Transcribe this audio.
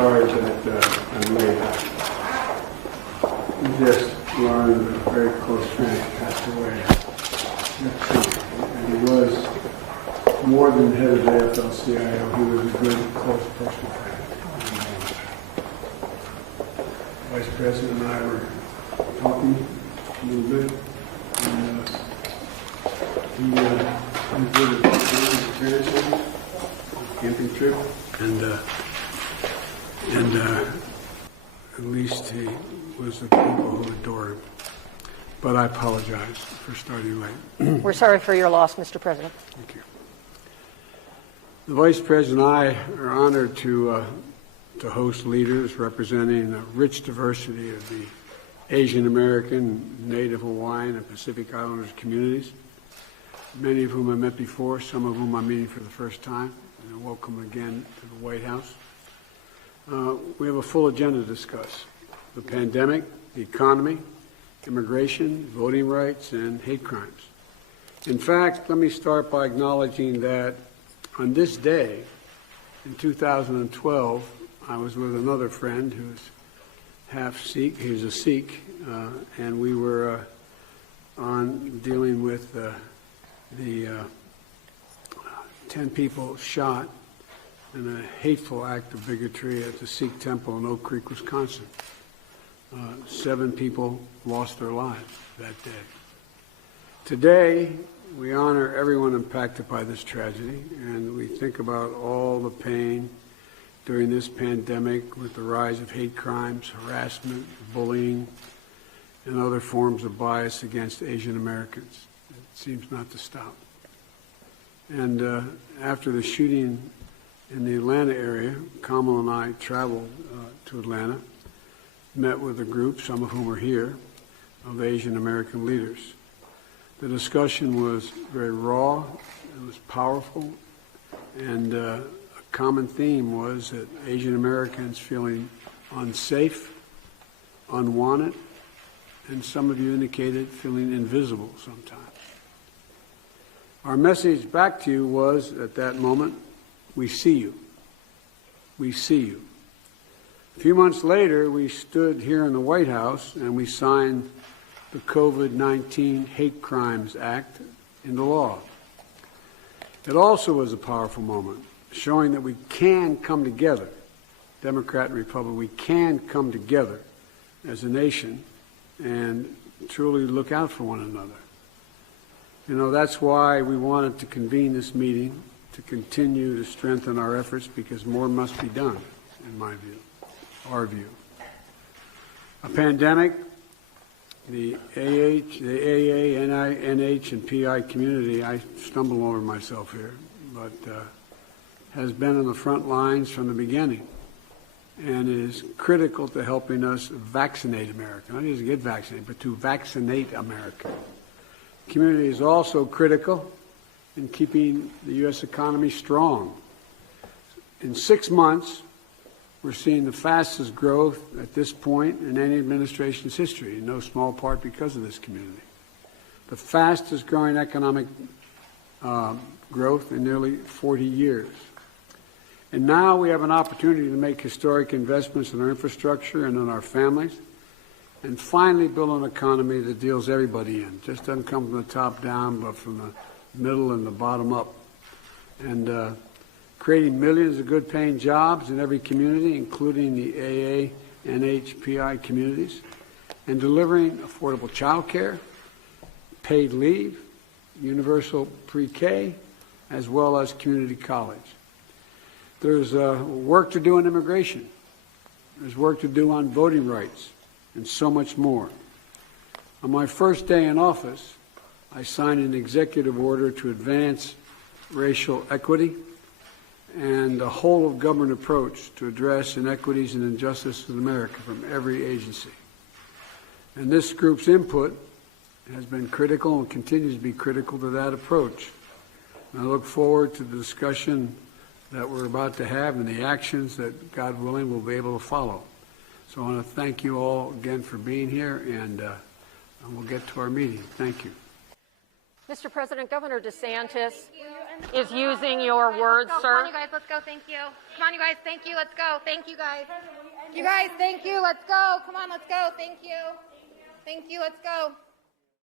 Sorry that I'm late. We just learned a very close friend passed away. And he was more than head of the AFL-CIO. He was a good, close personal friend. Vice President and I were talking a little bit, and he visited his parents' camping trip, and at least he was the people who adore him. But I apologize for starting late. We're sorry for your loss, Mr. President. Thank you. The Vice President and I are honored to host leaders representing a rich diversity of the Asian American, Native Hawaiian, and Pacific Islanders communities, many of whom I met before, some of whom I'm meeting for the first time, and welcome again to the White House. We have a full agenda to discuss: the pandemic, the economy, immigration, voting rights, and hate crimes. In fact, let me start by acknowledging that on this day, in 2012, I was with another friend who's half Sikh. He's a Sikh, and we were on dealing with the 10 people shot in a hateful act of bigotry at the Sikh temple in Oak Creek, Wisconsin. 7 people lost their lives that day. Today, we honor everyone impacted by this tragedy, and we think about all the pain during this pandemic with the rise of hate crimes, harassment, bullying, and other forms of bias against Asian Americans. It seems not to stop. And after the shooting in the Atlanta area, Kamal and I traveled to Atlanta, met with a group, some of whom are here, of Asian American leaders. The discussion was very raw, it was powerful, and a common theme was that Asian Americans feeling unsafe, unwanted, and some of you indicated feeling invisible sometimes. Our message back to you was, at that moment, we see you. We see you. A few months later, we stood here in the White House and we signed the COVID-19 Hate Crimes Act into law. It also was a powerful moment, showing that we can come together, Democrat and Republican, we can come together as a nation and truly look out for one another. You know, that's why we wanted to convene this meeting, to continue to strengthen our efforts, because more must be done, in my view, our view. A pandemic, the AA, NH, and PI community, I stumble over myself here, but has been on the front lines from the beginning and is critical to helping us vaccinate America. Not just get vaccinated, but to vaccinate America. The community is also critical in keeping the U.S. economy strong. In 6 months, we're seeing the fastest growth at this point in any administration's history, in no small part because of this community. The fastest growing economic growth in nearly 40 years. And now we have an opportunity to make historic investments in our infrastructure and in our families, and finally build an economy that deals everybody in. Just doesn't come from the top down, but from the middle and the bottom up. And creating millions of good-paying jobs in every community, including the AA, NH, PI communities, and delivering affordable child care, paid leave, universal pre-K, as well as community college. There's work to do on immigration. There's work to do on voting rights, and so much more. On my first day in office, I signed an executive order to advance racial equity and a whole-of-government approach to address inequities and injustices in America from every agency. And this group's input has been critical and continues to be critical to that approach. And I look forward to the discussion that we're about to have and the actions that, God willing, we'll be able to follow. So I want to thank you all again for being here, and we'll get to our meeting. Thank you. Mr. President, Governor DeSantis is using your words, Come sir. on, you guys, let's go. Thank you. Come on, you guys. Thank you. Let's go. Thank you, guys. You guys, thank you. Let's go. Come on, let's go. Thank you. Thank you. Let's go.